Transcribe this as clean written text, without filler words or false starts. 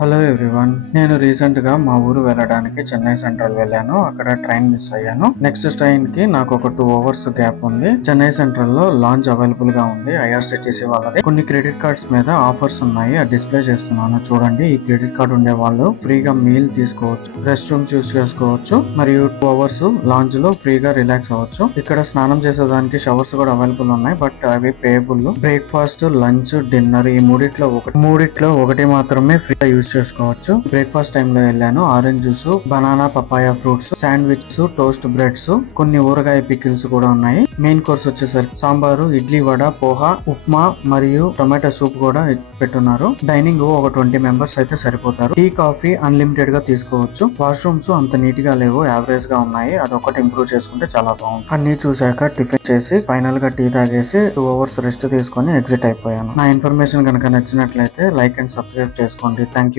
Hello everyone. నేను recent గా మా ఊరు వెళ్ళడానికి చెన్నై సెంట్రల్ వెళ్ళాను. అక్కడ ట్రైన్ మిస్ అయ్యాను. నెక్స్ట్ ట్రైన్ కి నాకు ఒక 2 అవర్స్ గ్యాప్ ఉంది. చెన్నై సెంట్రల్ లో లాంచ్ అవైలబుల్ గా ఉంది. ఐఆర్సిటిసి వాళ్ళది. కొన్ని క్రెడిట్ కార్డ్స్ మీద ఆఫర్స్ ఉన్నాయి. అది డిస్ప్లే చేస్తున్నాను చూడండి. ఈ క్రెడిట్ కార్డ్ ఉండే వాళ్ళు ఫ్రీగా మీల్ తీసుకోవచ్చు, రెస్ట్ రూమ్స్ యూస్ చేసుకోవచ్చు, మరియు 2 అవర్స్ లాంచ్ లో ఫ్రీగా రిలాక్స్ అవ్వచ్చు. ఇక్కడ స్నానం చేసేదానికి షవర్స్ కూడా అవైలబుల్ ఉన్నాయి. బట్ అవి పేయబుల్. బ్రేక్ఫాస్ట్, లంచ్, డిన్నర్ ఈ మూడిట్లో ఒకటి మాత్రమే ఫ్రీగా యూస్ చేసుకోవచ్చు. బ్రేక్ఫాస్ట్ టైమ్ లో వెళ్ళాను. Orange juice, banana, papaya fruits, sandwich, toast breads, కొన్ని ఊరగాయ పికిల్స్ కూడా ఉన్నాయి. మెయిన్ కోర్స్ వచ్చేసరికి సాంబారు, ఇడ్లీ, వడ, పోహా, ఉప్మా మరియు టొమాటో సూప్ కూడా పెట్టున్నారు. డైనింగ్ ఒక 20 మెంబర్స్ అయితే సరిపోతారు. టీ, కాఫీ అన్లిమిటెడ్ గా తీసుకోవచ్చు. వాష్రూమ్స్ అంత నీట్ గా లేవు, యావరేజ్ గా ఉన్నాయి. అదొకటి ఇంప్రూవ్ చేసుకుంటే చాలా బాగుంది. అన్ని చూసాక టిఫిన్ చేసి ఫైనల్ గా టీ తాగేసి 2 అవర్స్ రెస్ట్ తీసుకొని ఎగ్జిట్ అయిపోయాను. నా ఇన్ఫర్మేషన్ కనుక నచ్చినట్లయితే లైక్ అండ్ సబ్స్క్రైబ్ చేసుకోండి. Thank you.